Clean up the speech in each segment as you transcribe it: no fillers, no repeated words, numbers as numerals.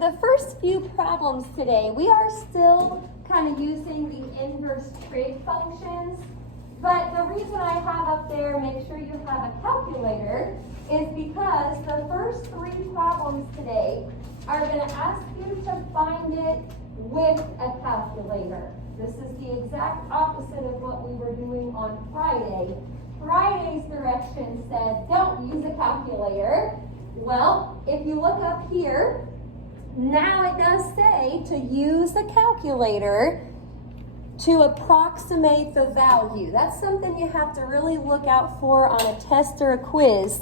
the first few problems today, we are still kind of using the inverse trig functions. But the reason I have up there, make sure you have a calculator, is because the first three problems today are going to ask you to find it with a calculator. This is the exact opposite of what we were doing on Friday. Friday's direction said, don't use a calculator. Well, if you look up here, now it does say to use a calculator to approximate the value. That's something you have to really look out for on a test or a quiz.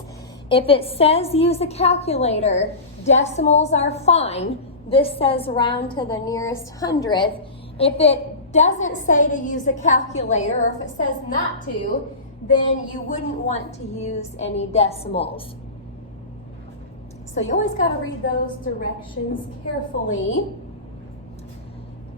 If it says use a calculator, decimals are fine. This says round to the nearest hundredth. If it doesn't say to use a calculator, or if it says not to, then you wouldn't want to use any decimals. So you always got to read those directions carefully.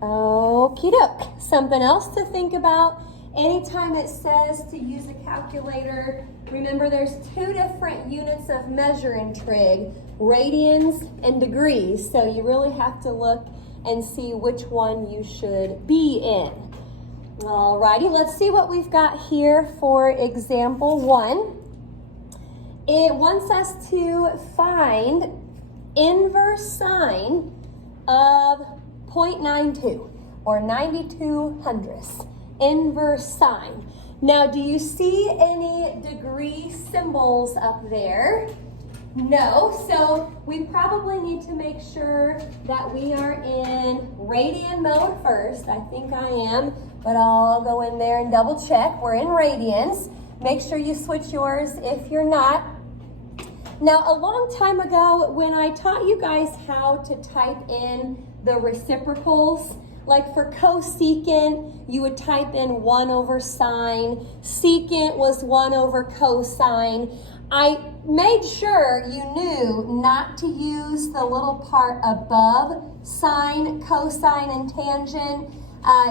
Okie doke. Something else to think about. Anytime it says to use a calculator, remember there's two different units of measure in trig, radians and degrees. So you really have to look and see which one you should be in. Alrighty, let's see what we've got here for example 1. It wants us to find inverse sine of 0.92 or 92 hundredths. Inverse sine. Now, do you see any degree symbols up there? No, so we probably need to make sure that we are in radian mode first. I think I am, but I'll go in there and double check. We're in radians. Make sure you switch yours if you're not. Now, a long time ago, when I taught you guys how to type in the reciprocals, like for cosecant, you would type in 1 over sine. Secant was 1 over cosine. I made sure you knew not to use the little part above sine, cosine, and tangent.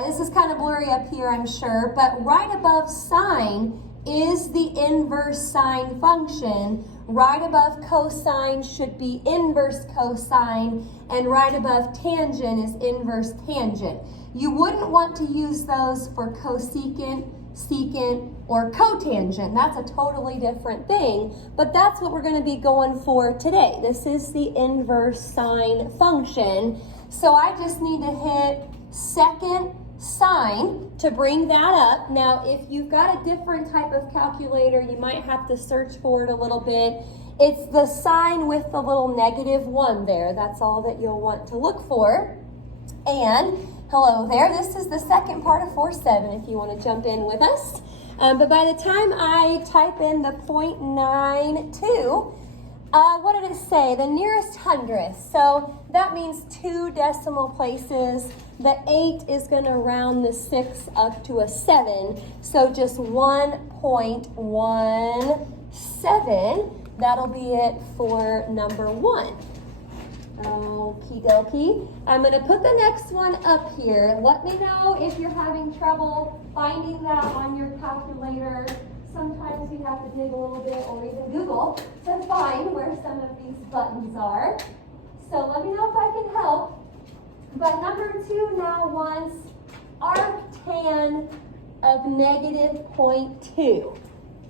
This is kind of blurry up here, I'm sure, but right above sine is the inverse sine function. Right above cosine should be inverse cosine, and right above tangent is inverse tangent. You wouldn't want to use those for cosecant, secant, or cotangent. That's a totally different thing, but that's what we're going to be going for today. This is the inverse sine function. So I just need to hit second sine to bring that up. Now, if you've got a different type of calculator, you might have to search for it a little bit. It's the sign with the little -1 there. That's all that you'll want to look for. And hello there. This is the second part of 4-7 if you want to jump in with us. But by the time I type in the 0.92, what did it say? The nearest hundredth. So that means 2 decimal places. The 8 is going to round the 6 up to a 7. So just 1.17. That'll be it for number 1. Okie dokie. I'm going to put the next one up here. Let me know if you're having trouble finding that on your calculator. Sometimes you have to dig a little bit or even Google to find where some of these buttons are. So let me know if I can help. But number 2 now wants arctan of -0.2.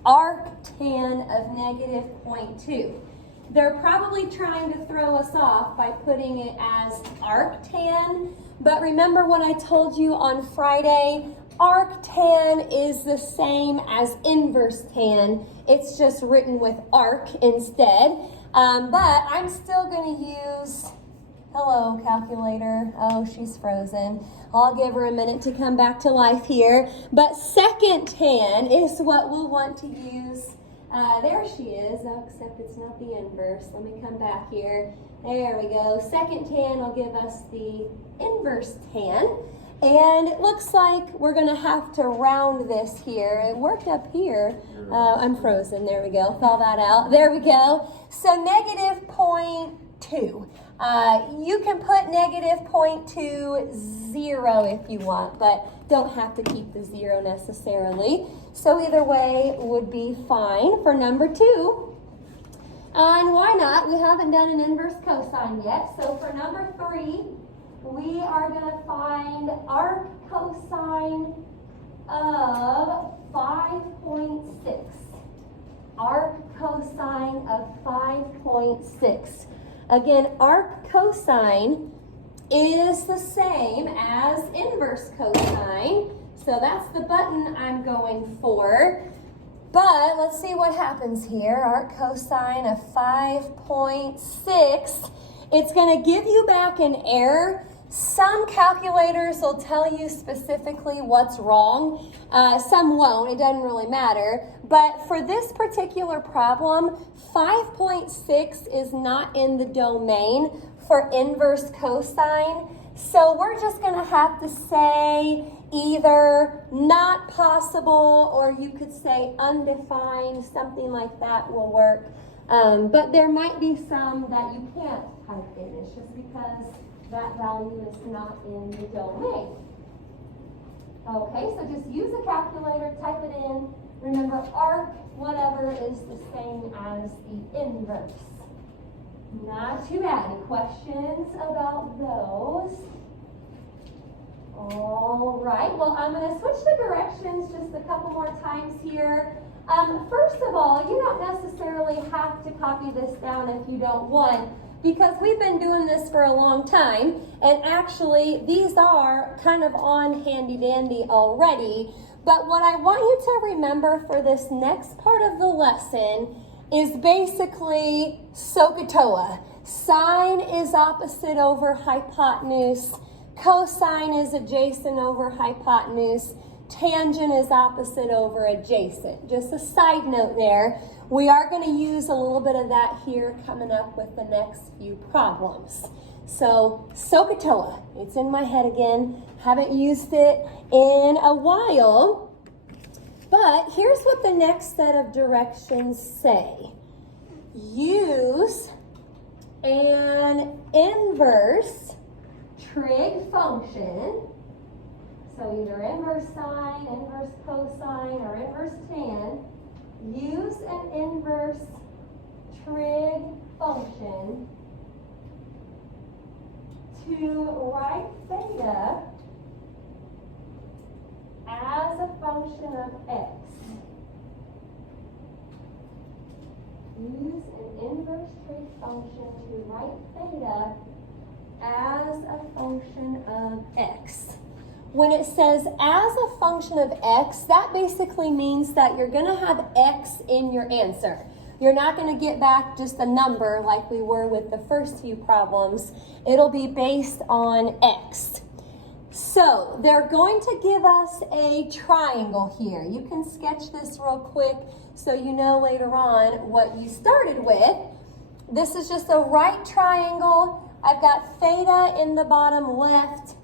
Arctan of -0.2. They're probably trying to throw us off by putting it as arctan. But remember what I told you on Friday? Arctan is the same as inverse tan. It's just written with arc instead. But I'm still going to use, hello calculator. Oh, she's frozen. I'll give her a minute to come back to life here. But second tan is what we'll want to use. There she is, except it's not the inverse. Let me come back here. There we go. Second tan will give us the inverse tan. And it looks like we're going to have to round this here. It worked up here. I'm frozen. There we go. Thaw that out. There we go. So -0.2. You can put -0.20 if you want, but don't have to keep the 0 necessarily. So either way would be fine for number 2. And why not? We haven't done an inverse cosine yet. So for number 3, we are going to find arc cosine of 5.6. Arc cosine of 5.6. Again, arc cosine is the same as inverse cosine. So that's the button I'm going for. But let's see what happens here. Arc cosine of 5.6. It's going to give you back an error. Some calculators will tell you specifically what's wrong. Some won't. It doesn't really matter. But for this particular problem, 5.6 is not in the domain for inverse cosine. So we're just going to have to say either not possible, or you could say undefined. Something like that will work. But there might be some that you can't type in. It's just because that value is not in the domain. Okay, so just use a calculator, type it in. Remember, arc, whatever, is the same as the inverse. Not too bad. Any questions about those? All right, well, I'm going to switch the directions just a couple more times here. First of all, you don't necessarily have to copy this down if you don't want, because we've been doing this for a long time, and actually these are kind of on handy dandy already. But what I want you to remember for this next part of the lesson is basically SOHCAHTOA. Sine is opposite over hypotenuse. Cosine is adjacent over hypotenuse. Tangent is opposite over adjacent. Just a side note there. We are going to use a little bit of that here coming up with the next few problems. So, SOHCAHTOA, it's in my head again. Haven't used it in a while. But here's what the next set of directions say. Use an inverse trig function. So either inverse sine, inverse cosine, or inverse tan. Use an inverse trig function to write theta as a function of x. Use an inverse trig function to write theta as a function of x. When it says as a function of x, that basically means that you're going to have x in your answer. You're not going to get back just a number like we were with the first few problems. It'll be based on x. So they're going to give us a triangle here. You can sketch this real quick so you know later on what you started with. This is just a right triangle. I've got theta in the bottom left.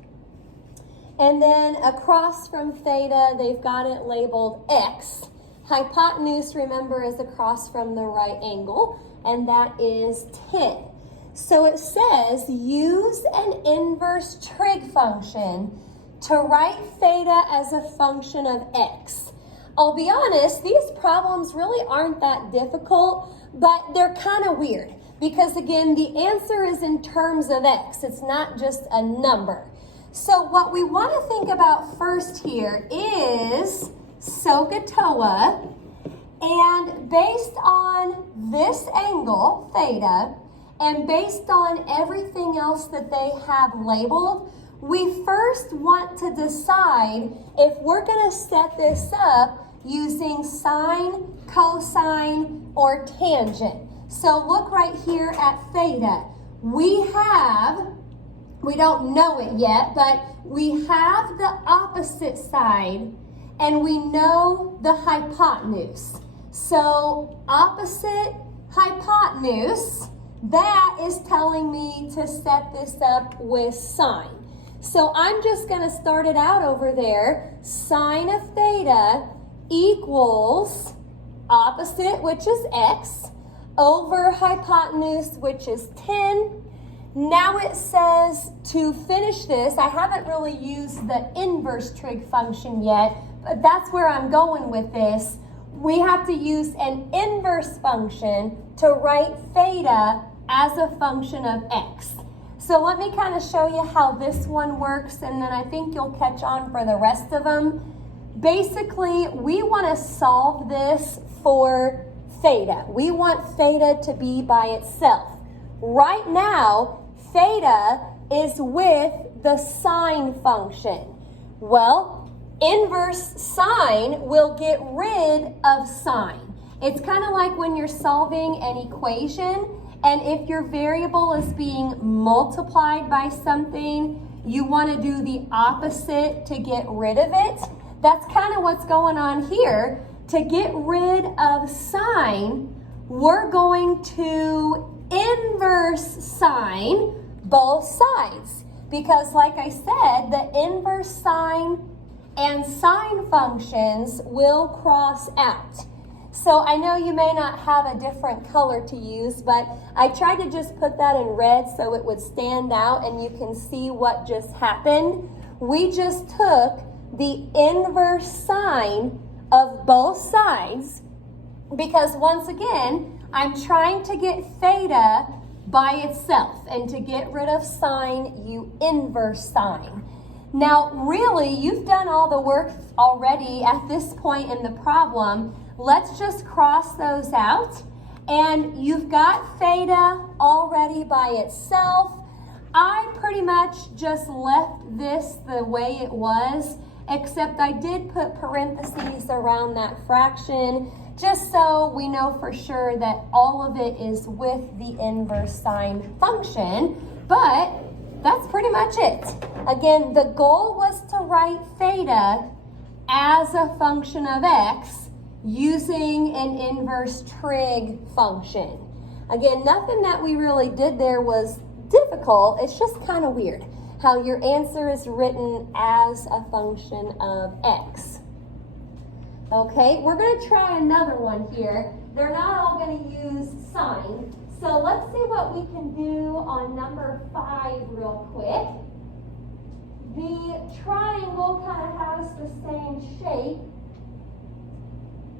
And then across from theta, they've got it labeled x. Hypotenuse, remember, is across from the right angle, and that is 10. So it says use an inverse trig function to write theta as a function of x. I'll be honest, these problems really aren't that difficult, but they're kind of weird because, again, the answer is in terms of x. It's not just a number. So what we want to think about first here is SOHCAHTOA, and based on this angle, theta, and based on everything else that they have labeled, we first want to decide if we're going to set this up using sine, cosine, or tangent. So look right here at theta. We don't know it yet, but we have the opposite side and we know the hypotenuse. So opposite hypotenuse, that is telling me to set this up with sine. So I'm just going to start it out over there. Sine of theta equals opposite, which is x, over hypotenuse, which is 10. Now it says to finish this, I haven't really used the inverse trig function yet, but that's where I'm going with this. we have to use an inverse function to write theta as a function of x. So let me kind of show you how this one works, and then I think you'll catch on for the rest of them. Basically, we want to solve this for theta. We want theta to be by itself. Right now, theta is with the sine function. Well, inverse sine will get rid of sine. It's kind of like when you're solving an equation, and if your variable is being multiplied by something, you want to do the opposite to get rid of it. That's kind of what's going on here. To get rid of sine, we're going to inverse sine both sides. Because like I said, the inverse sine and sine functions will cross out. So I know you may not have a different color to use, but I tried to just put that in red so it would stand out and you can see what just happened. We just took the inverse sine of both sides because once again, I'm trying to get theta by itself, and to get rid of sine, you inverse sine. Now, really, you've done all the work already at this point in the problem. Let's just cross those out, and you've got theta already by itself. I pretty much just left this the way it was, except I did put parentheses around that fraction, just so we know for sure that all of it is with the inverse sine function, but that's pretty much it. Again, the goal was to write theta as a function of x using an inverse trig function. Again, nothing that we really did there was difficult. It's just kind of weird how your answer is written as a function of x. Okay, we're going to try another one here. They're not all going to use sine. So let's see what we can do on number 5 real quick. The triangle kind of has the same shape,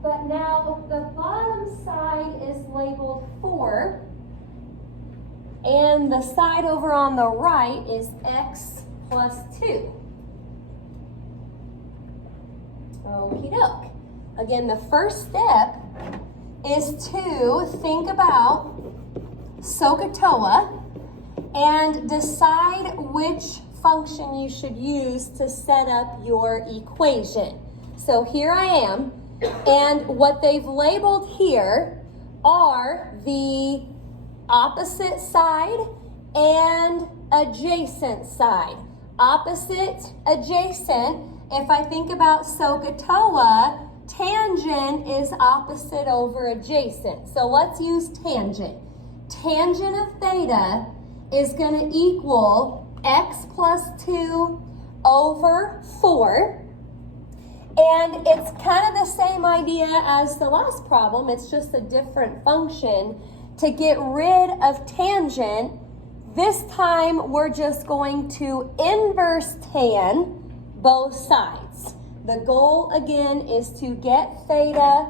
but now the bottom side is labeled 4, and the side over on the right is x plus 2. Okie doke. Again, the first step is to think about SOHCAHTOA and decide which function you should use to set up your equation. So here I am, and what they've labeled here are the opposite side and adjacent side. Opposite, adjacent. If I think about SOHCAHTOA, tangent is opposite over adjacent. So let's use tangent. Tangent of theta is going to equal x plus 2 over 4. And it's kind of the same idea as the last problem. It's just a different function. To get rid of tangent, this time we're just going to inverse tan both sides. The goal, again, is to get theta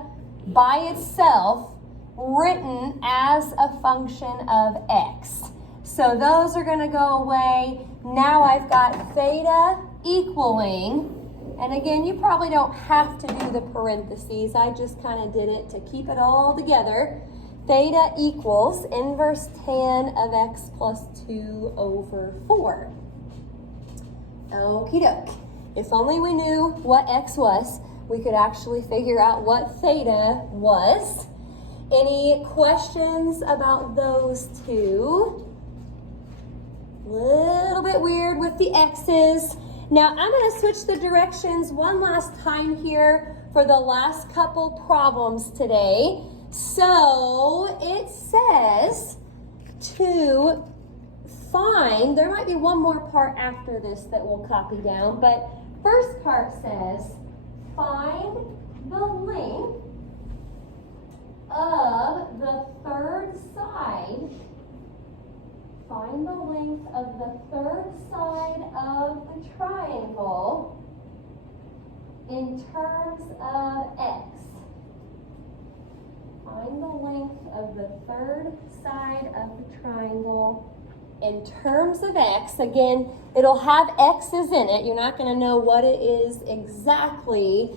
by itself written as a function of x. So those are going to go away. Now I've got theta equaling, and again, you probably don't have to do the parentheses. I just kind of did it to keep it all together. Theta equals inverse tan of x plus 2 over 4. Okie doke. If only we knew what x was, we could actually figure out what theta was. Any questions about those two? Little bit weird with the x's. Now I'm going to switch the directions one last time here for the last couple problems today. So it says to find, there might be one more part after this that we'll copy down, but first part says, find the length of the third side. Find the length of the third side of the triangle in terms of x. Find the length of the third side of the triangle in terms of x. Again, it'll have x's in it. You're not going to know what it is exactly.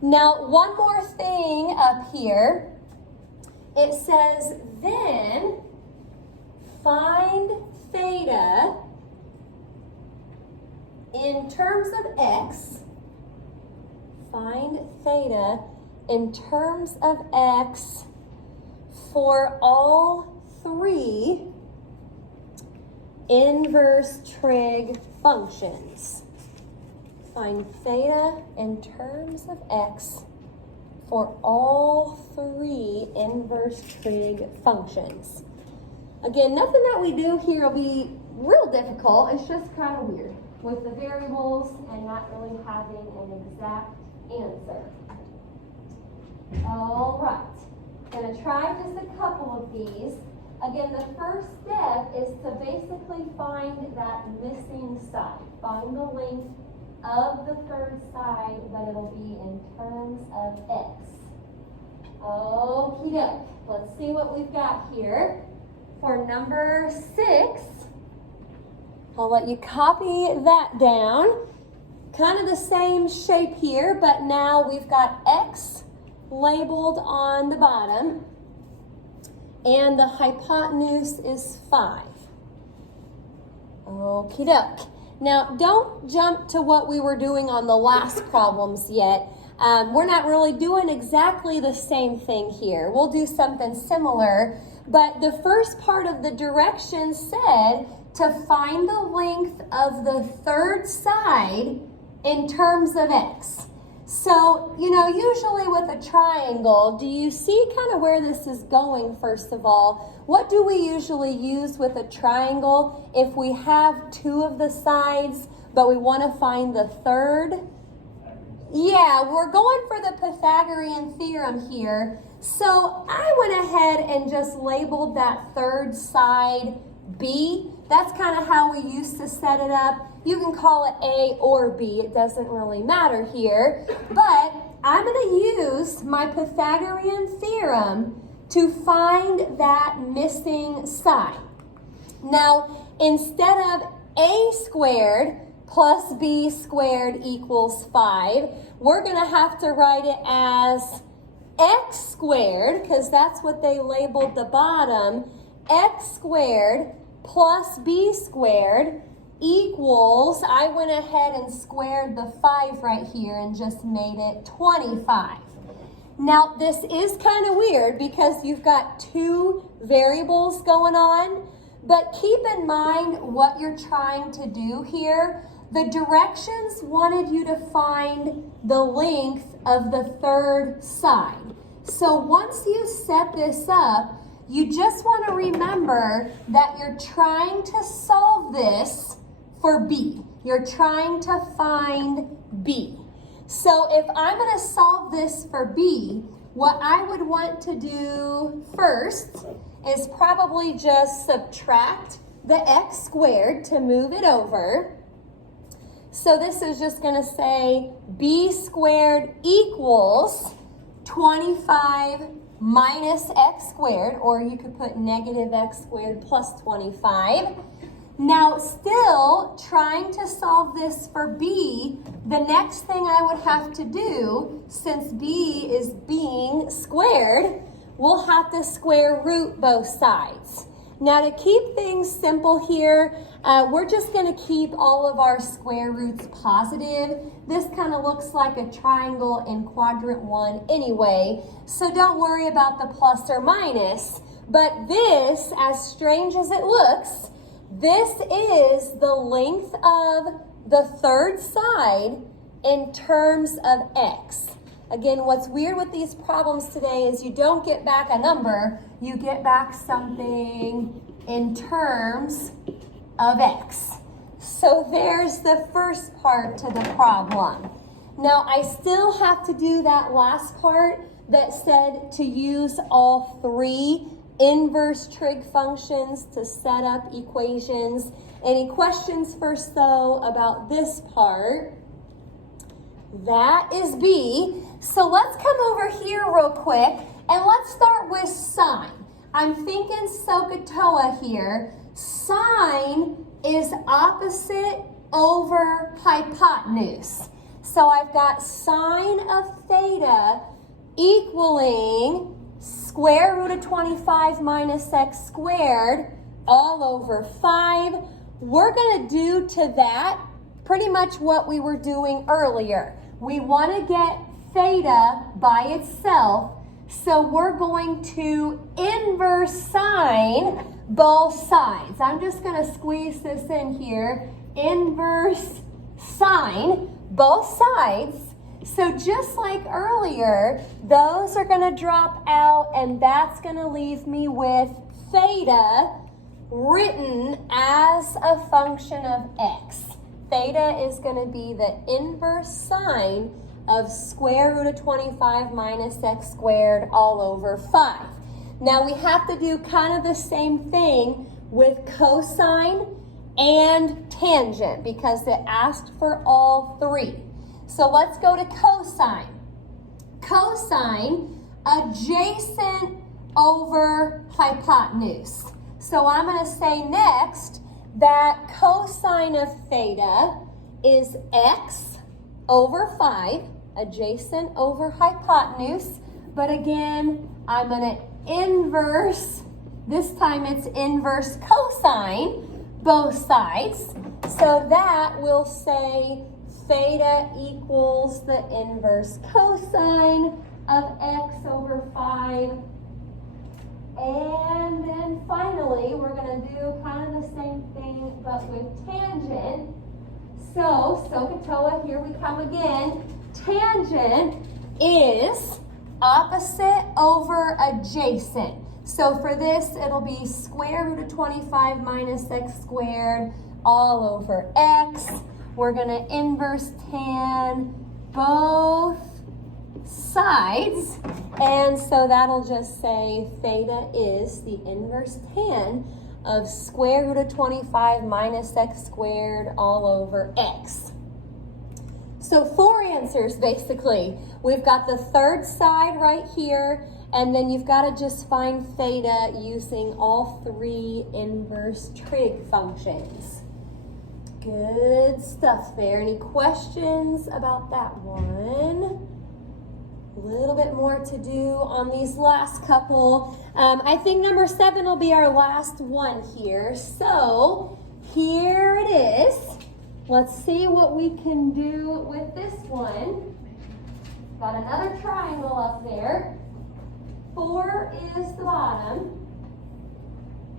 Now, one more thing up here. It says, then find theta in terms of x. Find theta in terms of x for all three inverse trig functions. Find theta in terms of x for all three inverse trig functions. Again, nothing that we do here will be real difficult. It's just kind of weird with the variables and not really having an exact answer. All right, gonna try just a couple of these. Again, the first step is to basically find that missing side. Find the length of the third side, but it'll be in terms of x. Okie doke. Let's see what we've got here. For number 6, I'll let you copy that down. Kind of the same shape here, but now we've got x labeled on the bottom, and the hypotenuse is 5. Okie doke. Now, don't jump to what we were doing on the last problems yet. We're not really doing exactly the same thing here. We'll do something similar, but the first part of the directions said to find the length of the third side in terms of x. So, you know, usually with a triangle, do you see kind of where this is going, first of all? What do we usually use with a triangle if we have two of the sides, but we want to find the third? Yeah, we're going for the Pythagorean Theorem here. So I went ahead and just labeled that third side B. That's kind of how we used to set it up. You can call it A or B. It doesn't really matter here. But I'm going to use my Pythagorean Theorem to find that missing side. Now, instead of A squared plus B squared equals 5, we're going to have to write it as x squared, because that's what they labeled the bottom, x squared plus b squared equals, I went ahead and squared the 5 right here and just made it 25. Now, this is kind of weird because you've got two variables going on, but keep in mind what you're trying to do here. The directions wanted you to find the length of the third side. So once you set this up, you just want to remember that you're trying to solve this for B. You're trying to find B. So if I'm going to solve this for B, what I would want to do first is probably just subtract the x squared to move it over. So this is just going to say b squared equals 25 minus x squared, or you could put negative x squared plus 25. Now, still trying to solve this for b, the next thing I would have to do, since b is being squared, we'll have to square root both sides. Now, to keep things simple here, we're just going to keep all of our square roots positive. This kind of looks like a triangle in quadrant 1 anyway, so don't worry about the plus or minus. But this, as strange as it looks, this is the length of the third side in terms of x. Again, what's weird with these problems today is you don't get back a number, you get back something in terms of x. So there's the first part to the problem. Now, I still have to do that last part that said to use all three inverse trig functions to set up equations. Any questions first, though, about this part? That is B. So let's come over here real quick And let's start with sine. I'm thinking SOHCAHTOA here. Sine is opposite over hypotenuse. So I've got sine of theta equaling square root of 25 minus x squared all over 5. We're going to do to that pretty much what we were doing earlier. We want to get theta by itself, so we're going to inverse sine both sides. I'm just going to squeeze this in here. Inverse sine both sides. So just like earlier, those are going to drop out, and that's going to leave me with theta written as a function of x. Theta is going to be the inverse sine of square root of 25 minus x squared all over 5. Now we have to do kind of the same thing with cosine and tangent because it asked for all three. So let's go to cosine. Cosine, adjacent over hypotenuse. So I'm going to say next that cosine of theta is x over 5, adjacent over hypotenuse. But again, I'm going to inverse, this time it's inverse cosine, both sides. So that will say theta equals the inverse cosine of x over 5. And then finally, we're going to do kind of the same thing, but with tangent. So, SOHCAHTOA, here we come again. Tangent is opposite over adjacent. So for this, it'll be square root of 25 minus x squared all over x. We're going to inverse tan both sides. And so that'll just say theta is the inverse tan of square root of 25 minus x squared all over x. So 4 answers basically. We've got the third side right here, and then you've got to just find theta using all 3 inverse trig functions. Good stuff there. Any questions about that one? A little bit more to do on these last couple. I think number 7 will be our last one here. So here it is. Let's see what we can do with this one. Got another triangle up there. 4 is the bottom.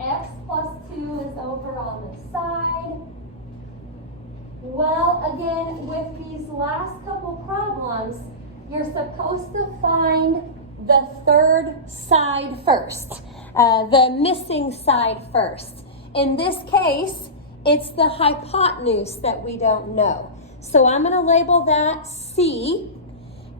X plus 2 is over on the side. Well, again, with these last couple problems, you're supposed to find the third side first, the missing side first. In this case, it's the hypotenuse that we don't know. So I'm going to label that C,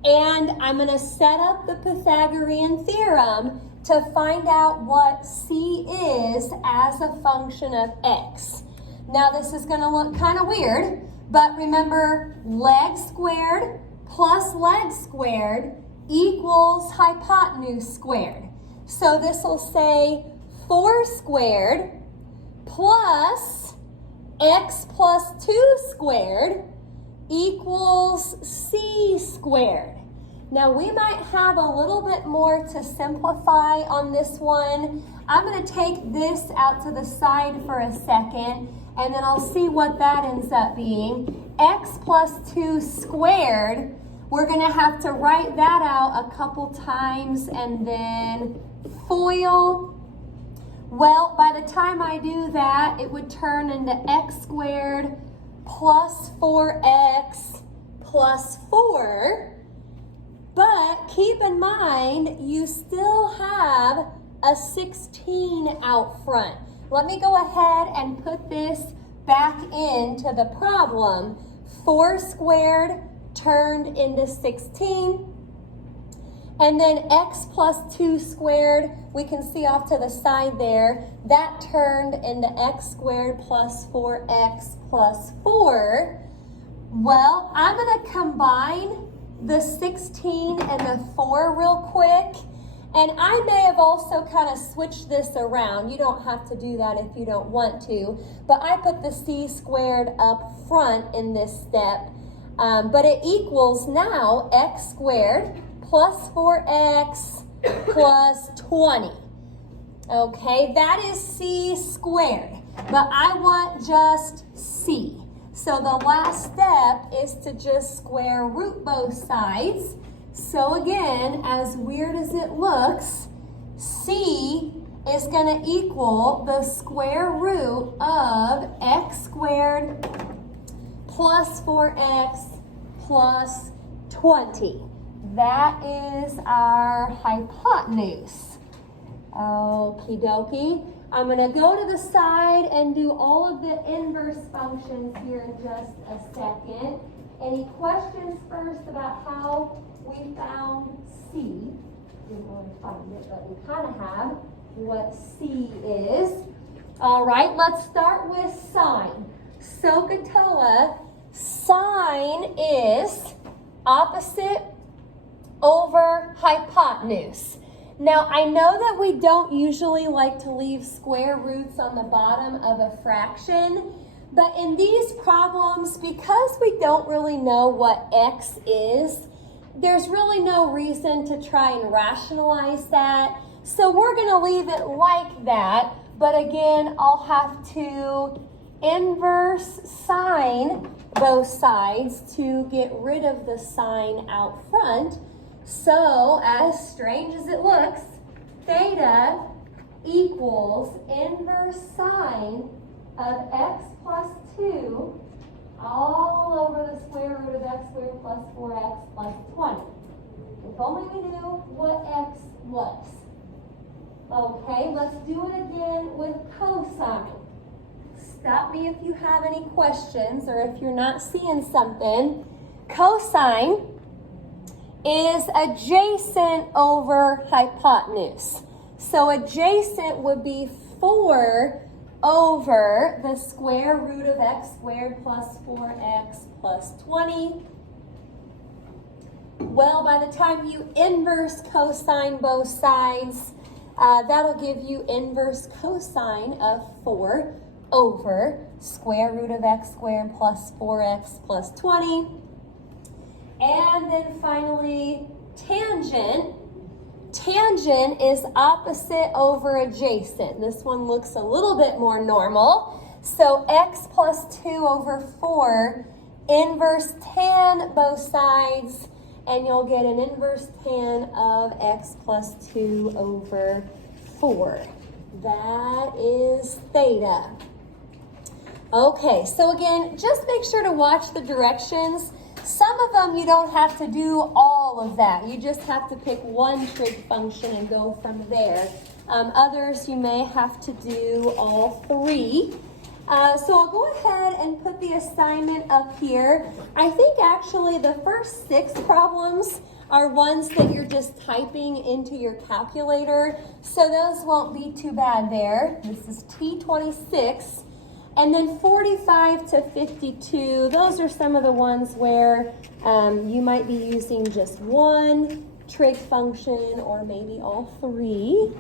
and I'm going to set up the Pythagorean Theorem to find out what C is as a function of x. Now this is going to look kind of weird, but remember, leg squared plus leg squared equals hypotenuse squared. So this will say 4 squared plus x plus 2 squared equals c squared. Now we might have a little bit more to simplify on this one. I'm going to take this out to the side for a second, and then I'll see what that ends up being. X plus 2 squared, we're going to have to write that out a couple times and then FOIL. Well, by the time I do that, it would turn into x squared plus 4x plus 4. But keep in mind, you still have a 16 out front. Let me go ahead and put this back into the problem. 4 squared turned into 16. And then x plus 2 squared, we can see off to the side there, that turned into x squared plus 4x plus 4. Well, I'm going to combine the 16 and the 4 real quick, And I may have also kind of switched this around. You don't have to do that if you don't want to. But I put the c squared up front in this step. But it equals now x squared plus 4x plus 20. Okay, that is c squared. But I want just c. So the last step is to just square root both sides. So again, as weird as it looks, c is going to equal the square root of x squared plus 4x plus 20. That is our hypotenuse. Okie dokie. I'm going to go to the side and do all of the inverse functions here in just a second. Any questions first about how we found c? Didn't really find it, but we kind of have what c is. All right, let's start with sine. SOHCAHTOA, sine is opposite over hypotenuse. Now, I know that we don't usually like to leave square roots on the bottom of a fraction, but in these problems, because we don't really know what x is, there's really no reason to try and rationalize that. So we're going to leave it like that, but again, I'll have to inverse sine both sides to get rid of the sign out front. So, as strange as it looks, theta equals inverse sine of x plus 2 all over the square root of x squared plus 4x plus 20. If only we knew what x was. Okay, let's do it again with cosine. Stop me if you have any questions or if you're not seeing something. Cosine is adjacent over hypotenuse. So adjacent would be 4 over the square root of x squared plus 4x plus 20. Well, by the time you inverse cosine both sides, that'll give you inverse cosine of 4 over square root of x squared plus 4x plus 20. And then finally, tangent. Tangent is opposite over adjacent. This one looks a little bit more normal. So x plus 2 over 4, inverse tan both sides, and you'll get an inverse tan of x plus 2 over 4. That is theta. Okay, so again, just make sure to watch the directions. Some of them you don't have to do all of that. You just have to pick one trig function and go from there. Others you may have to do all three. So I'll go ahead and put the assignment up here. I think actually the first 6 problems are ones that you're just typing into your calculator. So those won't be too bad there. This is T26. And then 45 to 52, those are some of the ones where you might be using just one trig function or maybe all 3.